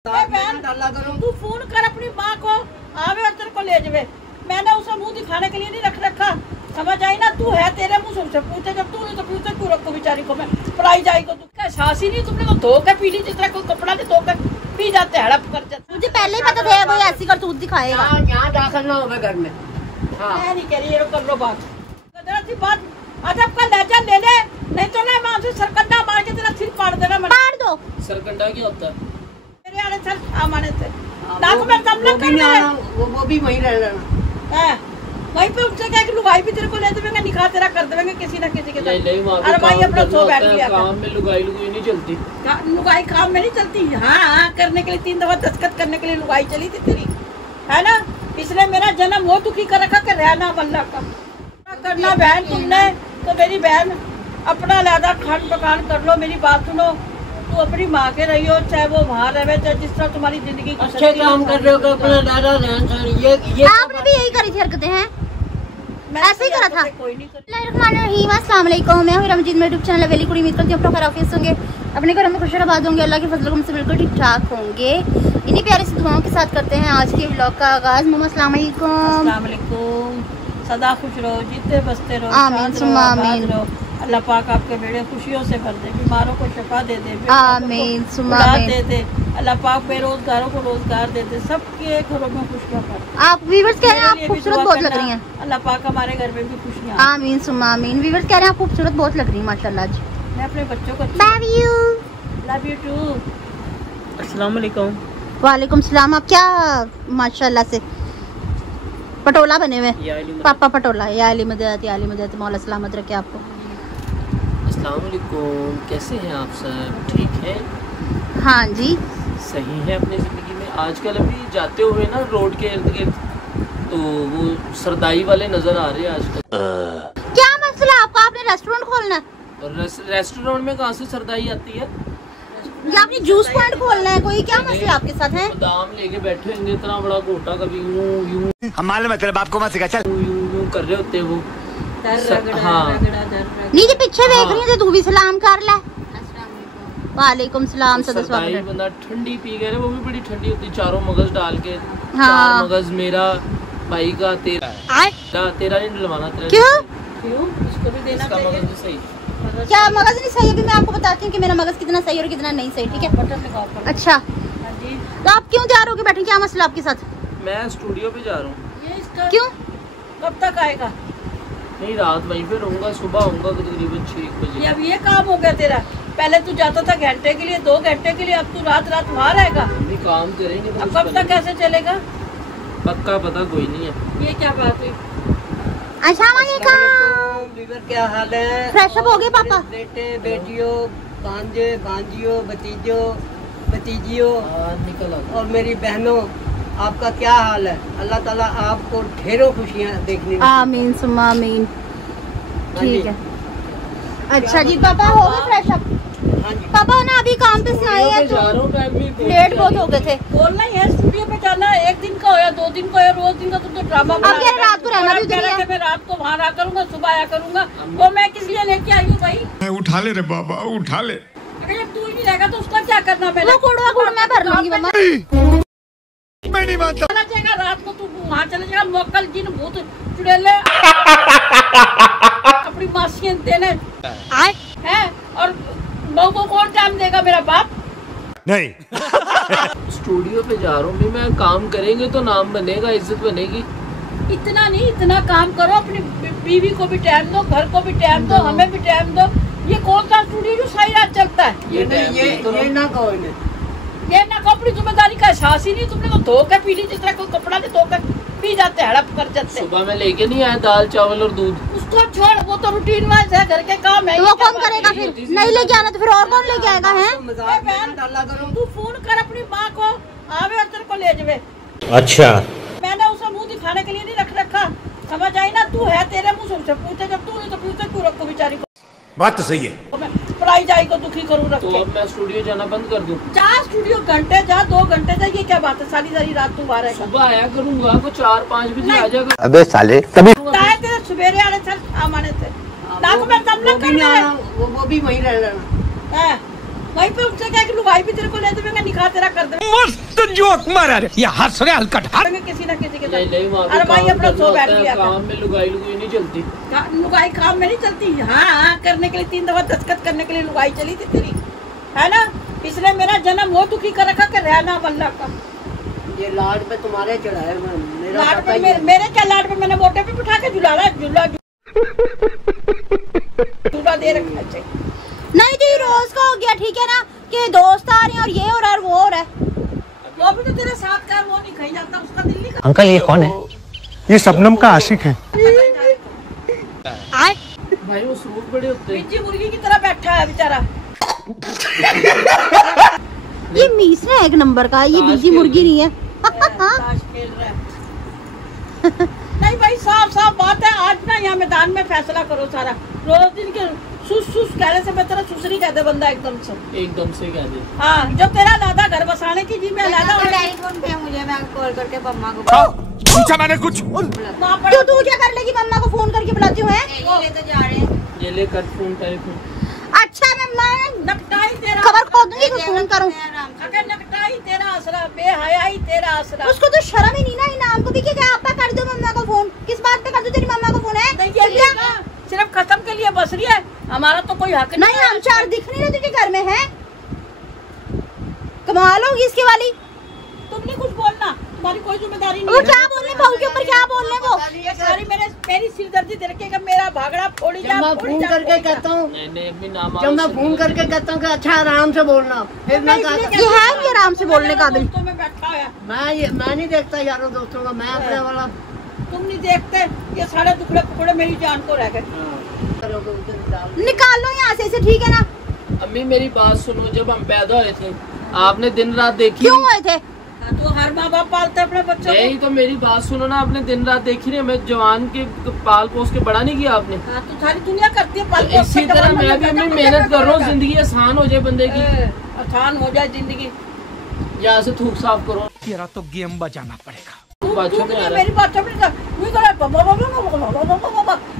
तू फोन कर अपनी माँ को आवे और तेरे को ले जावे। मैंने उसे मुंह दिखाने के लिए नहीं रख रखा, समझ आई ना। तू है तेरे मुँह से उनसे पूछे, जब तू नहीं तो पूछे तू रखो बेचारी को। मैं पढ़ाई जाई को तू सास ही नहीं, तुमने को धो के पी ली जिस तरह कोई कपड़ा नहीं धो कर पी जाते हड़प कर जाते। मुझे पहले ही पता था कोई ऐसी करतूत दिखाएगा। यहाँ दाखिल ना होगा घर में। मैं नहीं कह रही ये कर लो बात बात। अच्छा आपका लहजा ले ले, नहीं तो ना मैं आपसे सरकंडा मार के तेरा सिर फाड़ देना। फाड़ दो। सरकंडा क्या होता है? मेरे आने सर आमाने से नाक में तमला कर ले, वो भी वहीं रह लेना है। वहीं पे उनसे क्या कि लुगाई भी तेरे को ले देंगे, निकाह तेरा कर देंगे किसी ना किसी के साथ। अरे भाई अपना सो बैठ गया। काम में लुगाई नहीं चलती। लुगाई काम में नहीं चलती। हाँ करने के लिए 3 दफा दस्तखत करने के लिए लुगाई चली थी तेरी, है ना। इसलिए मेरा जन्म वो दुखी कर रखा कर रहना अल्लाह का करना। बहन तुमने तो मेरी बहन अपना लादा खान पकान कर लो। मेरी बात सुनो, तू अपनी माँ के रही हो, चाहे वो वहाँ रहे, चाहे जिस तरह तुम्हारी जिंदगी अच्छे काम कर रहे हो अपना दादा ये आपने भी यही करी थी हरकतें हैं, ऐसे ही करा था। कोई नहीं। अस्सलाम वालेकुम, मैं हूं रमजीत, मेरे यूट्यूब चैनल वेली कुड़ी। उम्मीद करती हूं आप खैरियत होंगे, अपने घरों में खुशहाल होंगे, अल्लाह के फजल से बिल्कुल ठीक ठाक होंगे। इन्हीं प्यारी सी दुआओं के साथ करते हैं आज के व्लॉग का आगाज। मम्मा अस्सलाम वालेकुम, सदा खुश रहो, जीते बसते रहो, आमीन सुम्मा आमीन। अल्लाह पाक आपके बेड़े खुशियों से भर दे, बीमारों को शफा दे दे, आमीन सुम्मा आमीन दे दे। अल्लाह पाक बेरोजगारों को रोजगार दे दे, सबके घरों में खुशियाँ भर। आप व्यूअर्स कह रहे हैं आप खूबसूरत बहुत लग रही हैं। अल्लाह पाक हमारे घर में भी खुशियाँ। आमीन सुम्मा आमीन। व्यूअर्स कह रहे हैं आप खूबसूरत बहुत लग रही हैं माशाल्लाह। जी मैं अपने बच्चों को लव यू टू। अस्सलाम वालेकुम। वालेकुम सलाम। आप क्या माशाल्लाह से पटोला बने हुए, पापा पटोला। या अली मदद मौला सलामत रखे आपको। अस्सलाम वालेकुम, कैसे हैं आप सब? ठीक है? हाँ जी सही है अपनी ज़िंदगी में। आजकल अभी जाते हुए ना रोड के इर्द गिर्द तो वो सरदाई वाले नज़र आ रहे हैं आजकल। क्या मसला आपका? आपने रेस्टोरेंट खोलना है? और रेस्टोरेंट में कहाँ से सरदाई आती है? या आपने जूस पॉइंट खोलना है? कोई क्या मसला आपके साथ है? दाम लेके बैठे होंगे, इतना बड़ा घोटा कभी यूं हम मालूम है तेरे बाप को मत सिखा, चल यूं कर रहे होते वो। हाँ नीचे पीछे देख रही है, तू भी सलाम कर ले। वालेकुम सलाम। सरदाई बंदा ठंडी पी गए, वो भी बड़ी ठंडी होती, चारों मगज डाल के। हाँ। 4 मगज मेरा, भाई का, तेरा नहीं डलवाना। क्यों? उसको भी देना चाहिए। मगज सही। क्या मगज नहीं सही? अभी मैं आपको बताती हूँ कि मेरा मगज कितना सही और कितना नहीं सही, ठीक है? बटन लगाओ। अच्छा तो आप क्यों जा रहे हो? बैठे, क्या मसला आपके साथ? मैं स्टूडियो पे जा रहा हूँ। ये इसका क्यों? कब तक आएगा? नहीं, रात वहीं पे रहूंगा, सुबह आऊंगा तकरीबन 6 बजे। अब ये काम हो गया तेरा। पहले तू जाता था घंटे के लिए, 2 घंटे के लिए, अब तू रात वहाँ रहेगा। अभी काम करेंगे तो अब कब तक कैसे चलेगा? पक्का पता कोई नहीं है। ये क्या बात हुई? क्या हाल है? फ्रेश अप हो गए पापा? बेटे बेटियों, भांजे भांजियों, भतीजों भतीजियों निकल और मेरी बहनों, आपका क्या हाल है? अल्लाह ताला आपको ढेरों खुशियाँ देखने। आमीन सुम्मा आमीन। ठीक है। अच्छा जी पापा हो गए फ्रेश अप? हाँ जी पापा ना अभी काम पे से आए हैं तो लेट बहुत हो गए थे। बोलना ही है स्टूडियो पे जाना है। 1 दिन का होया, 2 दिन का होया, रोज दिन का तुम तो ड्रामा अब क्या रात को रहना भी उधर ही है? मैं रात को वहाँ रहा करूँगा, सुबह आया करूँगा। वो मैं किस लिए लेके आई हूँ भाई? उठा ले रे बाबा, उठा ले। अगर जब तू ही नहीं रहेगा तो उसका क्या करना? मैंने वो कूड़ा कूड़ मैं भर लूंगी मम्मा। मैं नहीं मानता। चला जाएगा रात को, तू वहाँ चले जाएगा। मोकल जिन भूत चुड़ैले अपनी मासियाँ देने हैं, और बहू को कौन टाइम देगा? मेरा बाप नहीं। स्टूडियो पे जा रहा हूँ मैं। काम करेंगे तो नाम बनेगा, इज्जत बनेगी। इतना नहीं, इतना काम करो, अपनी बीवी को भी टाइम दो, घर को भी टाइम दो, हमें भी टाइम दो। ये कौन सा स्टूडियो जो सारी रात चलता है? ये ना कहो इन्हें। ये ना को अपनी जिम्मेदारी का एहसास ही नहीं। तुमने तो धो के पी ली जिस तरह कोई कपड़ा नहीं धो कर पी जाते, हड़प कर जाते। सुबह में लेके नहीं आया दाल चावल और दूध। उसको छोड़, वो तो रूटीन वाइज है, घर के काम है। तो वो कौन करेगा फिर? नहीं लेके आना तो फिर और कौन लेके आएगा? है तू फोन कर अपनी माँ को आवे और तेरे को ले जावे। अच्छा मैंने उसे मुंह दिखाने के लिए नहीं रख रखा, समझ आई ना। तू है तेरे मुँह से उनसे पूछे, जब तू नहीं तो पूछे तू रखो बेचारी को। बात तो सही है। मैं पढ़ाई जाई को दुखी करूँ रख तो के। अब मैं स्टूडियो जाना बंद कर दूं? जा स्टूडियो, घंटे जा, 2 घंटे जा, ये क्या बात है? सारी रात तू बाहर रहेगा। सुबह आया करूंगा, को 4-5 बजे आ जाएगा। अबे साले तभी तेरे सवेरे आने सर आमाने से नाक में तमला कर ले। वो भी वहीं रह लेना। वहीं पे उनसे क्या कि लुगाई भी तेरे को ले देंगे, निकाह तेरा कर देंगे मस्त जोक मारा रे, ये हंस रहे हलकट किसी ना किसी के नहीं साथ। नहीं, वहाँ पे अरे भाई काम अपना करना सो बैठ होता है, लिया काम में लुगाई नहीं चलती। लुगाई काम में नहीं चलती। हाँ करने के लिए 3 दफा दस्तखत करने के लिए लुगाई चली थी तेरी, है ना। इसलिए मेरा जन्म वो दुखी कर रखा कर रहना अल्लाह का। ये लाड पे तुम्हारे चढ़ाए मेरा लाड पता पे ही है। मेरे क्या लाड पे मैंने मोटे पे बिठा के झुला झूला दे रखा है। नहीं तो ये रोज का हो गया, ठीक है ना, कि दोस्त आ रहे हैं और ये हो रहा है और वो हो रहा है। वो भी तो तेरे साथ का वो नहीं खाई जाता, उसका दिल नहीं अंकल ये कौन है? ये शबनम का आशिक है। आए भाई वो सूट बड़े होते हैं। बिज्जी मुर्गी की तरह बैठा है बेचारा। ये मीसरा है एक नंबर का, ये बीजी मुर्गी नहीं है। ताश खेल रहा है। नहीं भाई साफ साफ बात है, आज ना यहाँ मैदान में फैसला करो सारा। रोज दिन के सुस कहने से बेहतर सुसरी कह दे बंदा एकदम से कह दे। हाँ जो तेरा लादा घर बसाने की जी में लादा मुझे मैं कॉल करके मम्मा को पूछा मैंने कुछ? क्यों तू क्या कर लेगी, मम्मा को फोन करके बुलाती हूँ? लेते जा रहे हैं। ये ले कर फोन टेलीफोन। अच्छा मम्मा नकटाई तेरा खबर खो दूंगी कि फोन करूँ? अगर नकटाई तेरा आसरा, बेहयाई तेरा आसरा। उसको तो शर्म ही नहीं ना, इनाम को भी क्या आपा कर दो मम्मा को फोन। किस बात पे कर दो तेरी मम्मा को फोन है? सिर्फ खत्म के लिए बस रही है, हमारा तो कोई हक नहीं। हम चार दिख नहीं रहे तुझे घर में है, कमाल होगी इसकी वाली। तुम नहीं कुछ बोलना, तुम्हारी कोई जिम्मेदारी नहीं वो है। क्या बोलने बहू के ऊपर, क्या बोलने वो? ये सारी मेरी सिरदर्दी देखेगा, मेरा भागड़ा फोड़ी जा। जब मैं फोन करके कहता हूँ जब मैं फोन करके कहता हूँ कि अच्छा आराम से बोलना, फिर मैं ये है नहीं आराम से बोलने काबिल। में बैठा है, मैं नहीं देखता यारों दोस्तों का, मैं अपने वाला। तुम नहीं देखते, ये सारे टुकड़े टुकड़े मेरी जान को रह गए। निकाल लो यहाँ से, ठीक है ना। अम्मी मेरी बात सुनो, जब हम पैदा हुए थे आपने दिन रात देखी? क्यों हुए थे? तो हर माँ बाप पालते अपने बच्चों नहीं तो मेरी बात सुनो ना, आपने दिन रात देखी नहीं, हमें जवान के पाल पोस के बड़ा नहीं किया आपने। हाँ, तो सारी दुनिया करती है पाल पोस इसी के, तरह डबल मैं भी करना, अपनी मुझे मेहनत क्या कर रहा हूँ, करना? जिंदगी आसान हो जाए बंदे की। आसान हो जाए जिंदगी। यहाँ से थूक साफ करो। तेरा तो गेम बजाना पड़ेगा। बादशाह में आ रहा है। मेरी बात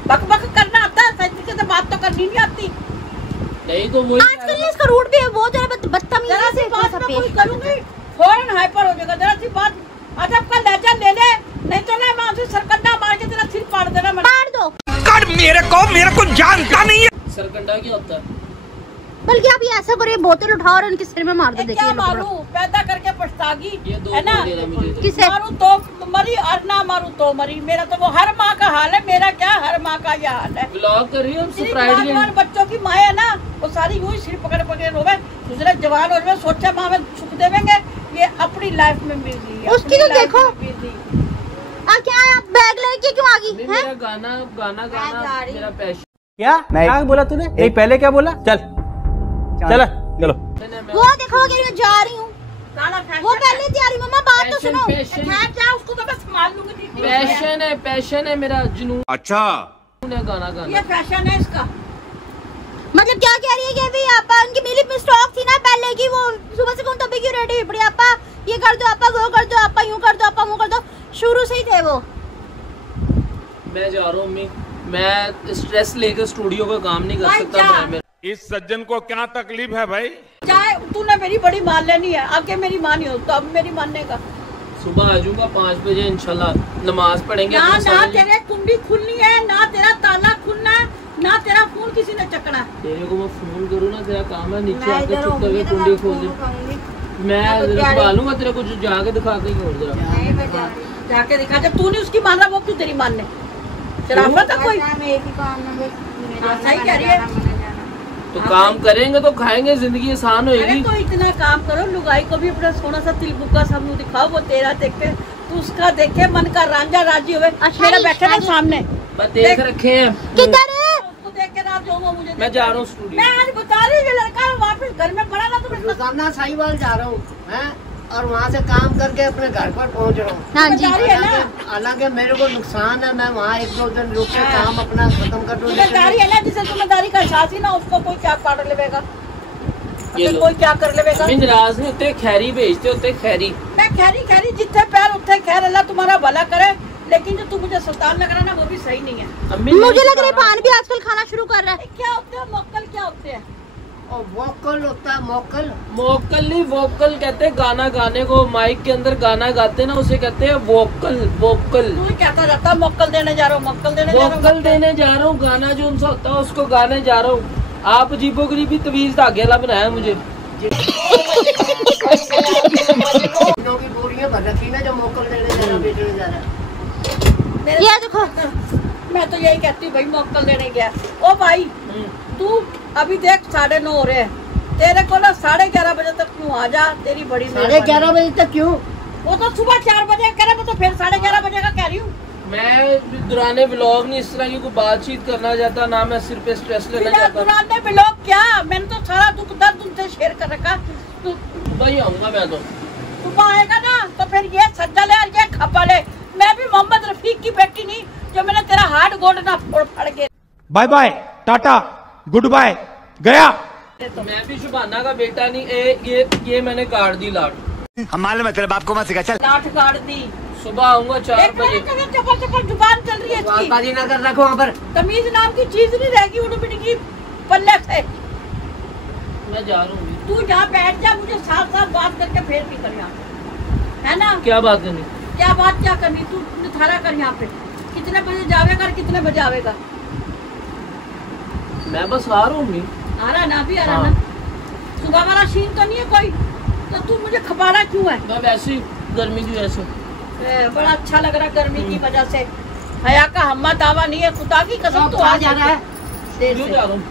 बक बक करना आता है, सही तरीके से बात तो करनी नहीं आती। नहीं तो वही आजकल इसका रूट भी है बहुत ज्यादा बदतमीजी जरा सी से बात मैं कोई करूंगी फौरन हाइपर हो जाएगा। जरा सी बात अदब का लहजा ले ले, नहीं तो ना मैं उसे सरकंडा मार के तेरा सिर फाड़ देना। मार दो। कर मेरे को जानता नहीं है। सरकंडा क्या होता है? बल्कि आप ये ऐसा करिए, बोतल उठाओ और उनके सिर में मार दो। क्या देखिए मारू, पैदा करके पछतागी, ये दो है ना। बोल देना मुझे तो। किसे? मारू तो मरी और ना मारू तो मरी। मेरा तो वो हर माँ का हाल है, मेरा क्या हर माँ का यह हाल है। ब्लॉग कर रही हो जितनी स्प्राइट जवान बच्चों की माँ है ना, वो सारी यूं ही सिर पकड़ पकड़ रोवे। दूसरे जवान हो जाए, सोचा माँ में सुख देवेंगे, ये अपनी लाइफ में मिल रही है। उसकी तो देखो। क्या आप बैग लेके क्यों आ गई हैं? मेरा गाना मेरा पैशन क्या बोला तूने? नहीं पहले क्या बोला? चल चलो। वो देखो मैं जा रही हूँ, वो पहले तैयारी। मम्मा बात तो सुनो। उसको तो मैं संभाल लूंगी। पैशन है मेरा, जुनून अच्छा है गाना ये गाना। फैशन है इसका। मतलब क्या कह रही है कि अभी आपा उनकी मिली में स्टॉक थी ना पहले की, वो सुबह से कौन तभी क्यों रेडी हुई पड़ी? आपा ये कर दो, आपा वो कर दो, आपा यूं कर दो, आपा वो कर दो। शुरू से ही थे वो। मैं जा रहा हूँ अम्मी, मैं स्ट्रेस लेकर स्टूडियो का काम नहीं कर भाई सकता। जा। मैं इस सज्जन को क्या तकलीफ है भाई? चाहे तूने मेरी बड़ी मान लेनी है, आगे मेरी मानी हो तो अब मेरी मानने का। सुबह आ जाऊंगा 5 बजे इंशाल्लाह, नमाज पढ़ेंगे। ना अपने ना सारे। तेरे कुंडी खुलनी है, ना तेरा ताला खुलना है, ना तेरा फोन किसी ने चकना है। तेरे को मैं फोन करूँ ना, तेरा काम है नीचे आके चुप करके कुंडी खोल दे। मैं संभालूंगा तेरे को, जाके दिखा के छोड़ दे। जाके दिखा, जब तू नहीं उसकी मान रहा, वो क्यों तेरी मानने? शराफत है कोई? हाँ, सही कह रही है। तो काम करेंगे तो खाएंगे, जिंदगी आसान अरे होएगी। तो इतना काम करो, लुगाई को भी अपना सोना सा तिल बुक्का सब मुँह दिखाओ। वो तेरा देखे, तू उसका देखे, मन का रांझा राजी हुए। मेरा बैठे ना सामने, बस देख रखे हैं। किधर है? उसको देख के राज होगा मुझे। मैं जा रहा हूँ स्टूडियो। मैं आज बता रही हूँ, लड़का वापस घर में पड़ा ना तो मैं रोजाना साहिवाल जा रहा हूँ और वहाँ से काम करके अपने घर पर पहुँच रहा हूँ। हाँ जी। है ना। हालांकि मेरे को नुकसान है, मैं वहाँ 1-2 दिन रुक के काम अपना खत्म कर दूँ। जिम्मेदारी है ना, जिसे जिम्मेदारी का एहसास ही ना, उसको कोई क्या पाड़ लेगा, ये लो। कोई क्या कर लेगा। अम्मी नाराज नहीं होते, खैरी भेजते होते, खैरी। मैं खैरी जितने पैर उठे खैर, अल्लाह तुम्हारा भला करे। लेकिन जो तू मुझे सुल्तान लग रहा है ना, वो भी सही नहीं है। अम्मी मुझे लग रहा है पान भी आजकल खाना शुरू कर रहा है। क्या होते हैं मोक्कल, क्या होते हैं? और वोकल होता है मोकल। मोकल नहीं, वोकल कहते हैं गाना गाने को, माइक के अंदर गाना गाते हैं ना, उसे कहते हैं वोकल। वोकल तू ही कहता जाता मक्कल देने जा रहा हूँ, मक्कल देने जा रहा हूँ, वोकल देने जा रहा हूँ, गाना जो उनसे होता है उसको गाने जा रहा हूँ। आप अजीबोगरीबी तवीज धागे वाला बनाया मुझे। की बोरियां भर रखी ना, जो मोकल देने जा रहा, बेचने जा रहा। ये देखो, मैं तो यही कहती हूँ भाई मक्कल देने गया। ओ भाई तू अभी देख 9:30 हो रहे हैं, तेरे को ना 11:30 बजे तक क्यों आ जा, तेरी बड़ी 11:30 बजे तक क्यों? वो तो सुबह 4 बजे कह रहे, मैं तो फिर 11:30 बजे का कह रही हूँ। मैं दुराने ब्लॉग नहीं इस तरह की कोई बातचीत करना चाहता, ना मैं सिर पे स्ट्रेस लेना चाहता। दुराने ब्लॉग क्या, मैंने तो सारा दुख दर्द तुमसे शेयर कर रखा। तू भाई आऊंगा मैं तो। सुबह आएगा ना तो फिर ये सज्जल है और ये खपल है। मैं भी मोहम्मद रफीक की बेटी नहीं जो मैंने तेरा हार्ड गोल्ड ना फोड़ फाड़ के। Bye bye tata good bye गया। मैं भी शुभाना का बेटा नहीं। ये मैंने काट दी लाट। हम मालूम है तेरे बाप को मत सिखा, चल। लाठ काट दी। सुबह आऊंगा 4 बजे। चपल चपल जुबान चल रही है इसकी। बाजी ना कर रखो वहाँ पर। तमीज नाम की चीज नहीं रहेगी उड़पिट की पल्ले से। मैं जा रहा हूँ। तू जहाँ बैठ जा, मुझे साफ साफ बात करके फिर भी कर यहाँ, है ना? क्या बात करनी? क्या बात क्या करनी, तू निथारा कर यहाँ पे। कितने बजे जावेगा और कितने बजे आवेगा? मैं बस आ रहा हूँ। आ रहा ना, भी आ रहा ना। सुबह वाला सीन तो नहीं है कोई, तो तू मुझे खपाना क्यों है? मैं वैसे ही गर्मी की वजह से। बड़ा अच्छा लग रहा गर्मी की वजह से। हया का हम्मा दावा नहीं है, खुदा की कसम। तो आ जा रहा है देर क्यों से। जा रहा हूँ?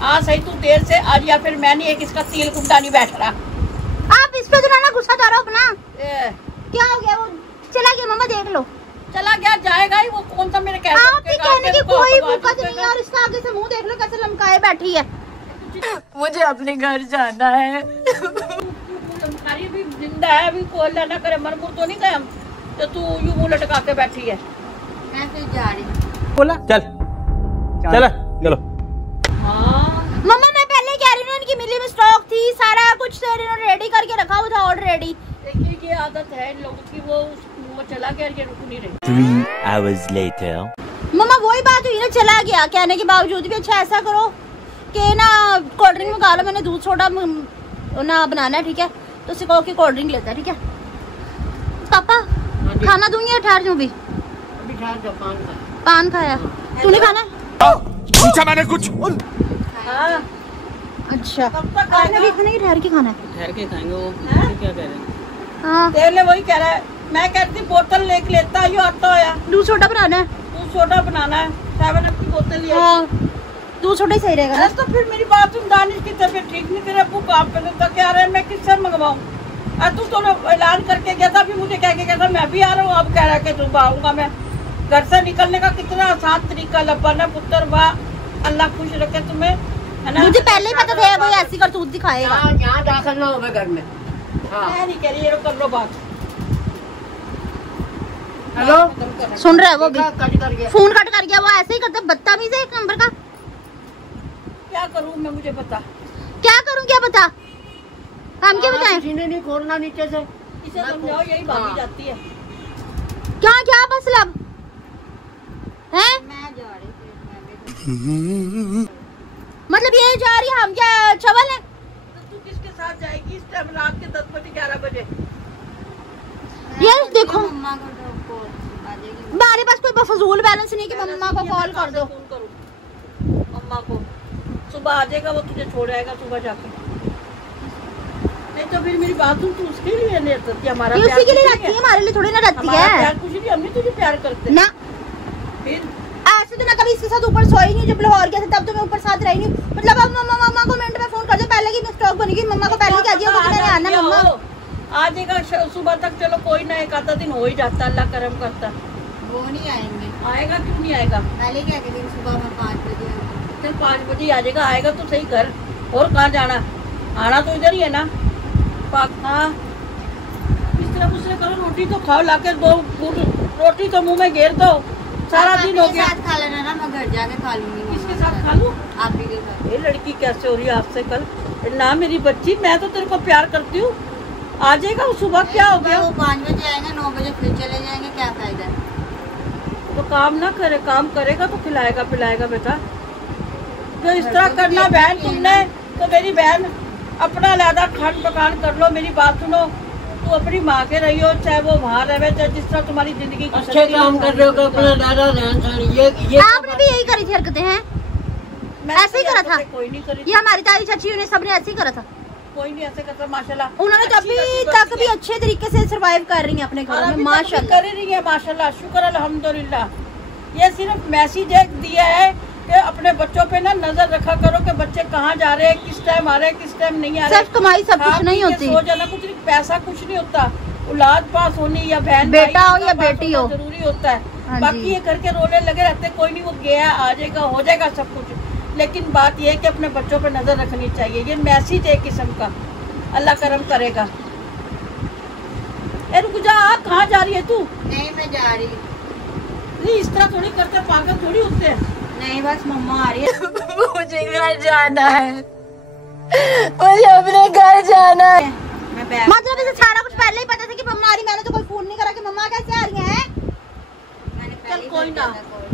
हाँ सही, तू देर से आज, या फिर मैं नहीं, एक इसका तिल कुंडा नहीं बैठ रहा। आप इस पे तो ना गुस्सा करो अपना। ए, क्या हो गया? वो चला गया, मम्मा देख लो। चला गया, जाएगा ही। वो कौन सा मेरे आपके कहने की कोई वक़्त नहीं है, और इसका आगे से मुंह देख लो कैसे लमकाए बैठी है। मुझे अपने घर जाना है। तुम्हारी भी जिंदा है, अभी कोई अल्लाह ना करे मरमुर तो नहीं गए हम, तो तू यूं मुंह लटका के बैठी है। मैं फिर जा रही। बोला चल चल चलो। हाँ मम्मा मैं पहले कह रही हूँ, इनकी मिली में स्टॉक थी, सारा कुछ सर इन्होंने रेडी करके रखा हुआ था ऑलरेडी। देखिए ये आदत है इन लोगों की, वो चला गया, ये रुक नहीं रही। 3 hours later. मम्मा वही बात हुई ना, चला गया कहने के बावजूद भी। अच्छा ऐसा करो कि ना कोल्ड ड्रिंक मंगा लो, मैंने दूध सोडा ना बनाना है, ठीक है? तो उसे कहो कि कोल्ड ड्रिंक लेता है, ठीक है? पापा खाना दूंगी या ठहर जाऊँ भी? अभी ठहर जाओ, पान खाया, तूने खाना? पूछा मैंने कुछ। हाँ अच्छा कब तक आपने भी खाना, ठहर के खाना है? ठहर के खाएंगे। वो हाँ? क्या कह रहे हैं? हाँ तेरे वही कह रहा है। मैं कहती बोतल लेता यो आता होया, दूध सोडा बनाना है। दूध सोडा बनाना है, 7 अप की बोतल लिया। हाँ दूध सोडा ही सही रहेगा ना? अरे तो फिर मेरी बात सुन, दानिश की तबीयत ठीक नहीं, तेरे अब्बू काम पे तो क्या रहे, मैं किससे मंगवाऊँ? तू तो ऐलान करके गया था, फिर मुझे कह के गया था मैं भी आ रहा हूँ, अब कह रहा है कि सुबह आऊंगा मैं। घर से निकलने का कितना आसान तरीका लब्बा ना पुत्र, वाह अल्लाह खुश रखे तुम्हें, है ना? मुझे पहले ही पता था कोई ऐसी करतूत दिखाएगा। यहाँ दाखिल ना हो घर में। हाँ मैं नहीं कह रही, ये कर लो बात। हेलो, सुन रहा है वो भी, कट कर गया। फोन कट कर गया। वो ऐसे ही करता, बदतमीज है एक नंबर का। क्या करूँ मैं, मुझे पता। क्या करूं, क्या बता? हम क्या बताएं? किसी ने नहीं खोलना नीचे से। इसे समझाओ, यही भागी जाती है। क्या क्या मतलब है? मतलब ये जा रही है, हम क्या चवल है? तो तू किसके साथ जाएगी इस टाइम रात के 10 बजे 11 बजे? यार देखो हमारे पास कोई फजूल बैलेंस नहीं कि मम्मा को कॉल कर दो। फोन करूँ मम्मा को, सुबह आ जाएगा वो, तुझे छोड़ आएगा सुबह जाके। नहीं तो फिर मेरी बात सुन, तू उसके लिए नहीं रहती, हमारा ये उसी के लिए रहती है, हमारे लिए थोड़ी ना रहती हमारा है प्यार कुछ नहीं, हम नहीं तुझे प्यार करते ना। फिर ऐसे तो मैं कभी इसके साथ ऊपर सोई नहीं, जब लाहौर गया था तब तो मैं ऊपर साथ रही नहीं। मतलब अब मम्मा को मिनट में फोन कर दो, पहले की स्टॉक बनेगी, मम्मा को पहले कह दिया मैंने आना। मम्मा आ जाएगा सुबह तक, चलो कोई ना, एक आधा दिन हो ही जाता, अल्लाह करम करता। वो नहीं आएंगे, आएगा क्यों नहीं आएगा? पहले क्या कहते सुबह में 5 बजे चल 5 बजे आ जाएगा, आएगा तो सही घर। और कहाँ जाना, आना तो इधर ही है ना। हाँ इस तरह दूसरे करो, रोटी तो खाओ, लाके 2 फूट रोटी तो मुंह में घेर दो, सारा दिन हो गया। खा लेना ना, मैं घर जाके खा लूंगी। किसके साथ खा लूं? आप भी के साथ। ये लड़की कैसे हो रही है आज से कल? ना मेरी बच्ची, मैं तो तेरे को प्यार करती हूँ। आ जाएगा वो सुबह, क्या हो गया? वो 5 बजे आएंगे, 9 बजे फिर चले जाएंगे, क्या फायदा है? तो काम ना करे, काम करेगा तो खिलाएगा पिलाएगा बेटा। जो इस तरह करना बहन तुमने, तो मेरी बहन अपना लादा खान पकान कर लो। मेरी बात सुनो, तू अपनी माँ के रही हो, चाहे वो वहाँ रहे, चाहे जिस तरह तुम्हारी जिंदगी अच्छे काम कर रहे हो तो अपना दादा ध्यान। ये आपने भी यही करी थी हरकतें हैं, ऐसे ही करा था। कोई नहीं करी, ये हमारी ताई चाची ने सबने ऐसे ही करा था। कोई नहीं ऐसे करता माशाल्लाह। उन्होंने तो अभी तक भी अच्छे तरीके से सरवाइव कर रही हैं अपने घर में माशाल्लाह। कर रही है माशाल्लाह, शुक्र अल्हम्दुलिल्लाह। ये सिर्फ मैसेज एक दिया है कि अपने बच्चों पे ना नजर रखा करो कि बच्चे कहाँ जा रहे हैं, किस टाइम आ रहे हैं, किस टाइम नहीं आ रहे। सिर्फ कमाई सब कुछ नहीं होती, सो जाना कुछ नहीं, पैसा कुछ नहीं होता। औलाद पास होनी या बहन बेटा हो या बेटी हो जरूरी होता है। हाँ बाकी ये करके रोने लगे रहते, कोई नहीं, वो गया आ जाएगा, हो जाएगा सब कुछ। लेकिन बात ये है कि अपने बच्चों पे नजर रखनी चाहिए। ये मैसेज है किस्म का, अल्लाह करम करेगा। ए रुक जा, कहाँ जा रही है तू? नहीं मैं जा रही नहीं, इस तरह थोड़ी करते, पागल थोड़ी होते हैं। नहीं, बस मम्मा आ रही है। मुझे घर जाना है, मुझे अपने घर जाना है। मतलब इसे सारा कुछ पहले ही पता था कि मम्मा आ रही। मैंने तो कोई फोन नहीं करा कि मम्मा कैसे आ रही हैं। चल कोई ना,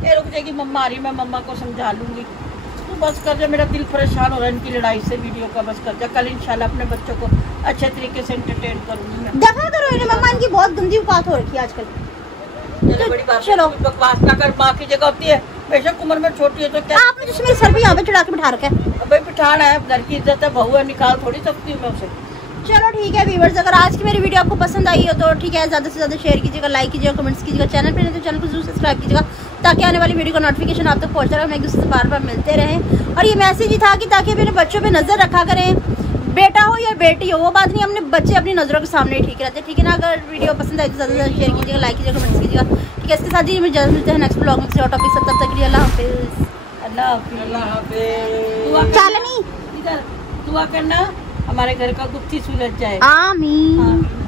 ये रुक जाएगी, मम्मा आ रही, मैं मम्मा को समझा लूंगी। तू बस कर जा, मेरा दिल परेशान हो रहा है इनकी लड़ाई से। वीडियो का बस कर जा, कल इंशाल्लाह अपने बच्चों को अच्छे तरीके से एंटरटेन करूंगी मैं। दफा करो इन्हें, मम्मा इनकी बहुत गंदी बात हो रखी है आजकल। बड़ी बात, चलो बकवास ना कर, माँ की जगह होती है, बेशक उम्र में छोटी है तो क्या। आपने जिसमें मेरे सर पे यहाँ पे चढ़ा के बिठा रखा है। भाई बिठाना है, घर की इज्जत है, बहू है, निकाल थोड़ी सकती हूँ मैं उसे। चलो ठीक है व्यूअर्स, अगर आज की मेरी वीडियो आपको पसंद आई हो तो ठीक है, ज़्यादा से ज़्यादा शेयर कीजिएगा, लाइक कीजिएगा, कमेंट्स कीजिएगा। चैनल पर नहीं तो चैनल को जरूर सब्सक्राइब कीजिएगा ताकि आने वाली वीडियो का नोटिफिकेशन आप तक पहुँचता रहे, हम एक दूसरे से बार बार मिलते रहें। और ये मैसेज ही था कि ताकि अपने बच्चों पर नज़र रखा करें, बेटा हो या बेटी हो, वो बात नहीं, अपने बच्चे अपनी नज़रों के सामने ही ठीक रहते हैं। ठीक है ना। अगर वीडियो पसंद आए तो ज़्यादा से ज़्यादा शेयर कीजिएगा, लाइक कीजिएगा, कमेंट्स कीजिएगा। ठीक है, इसके साथ ही हमें जल्द मिलते हैं नेक्स्ट ब्लॉग में किसी और टॉपिक से। तब तक के लिए अल्लाह हाफिज़। अल्लाह हाफिज़। अल्लाह हाफिज़। दुआ चालनी इधर दुआ करना हमारे घर का गुत्थी सुलझ जाए। आमीन। आमीन।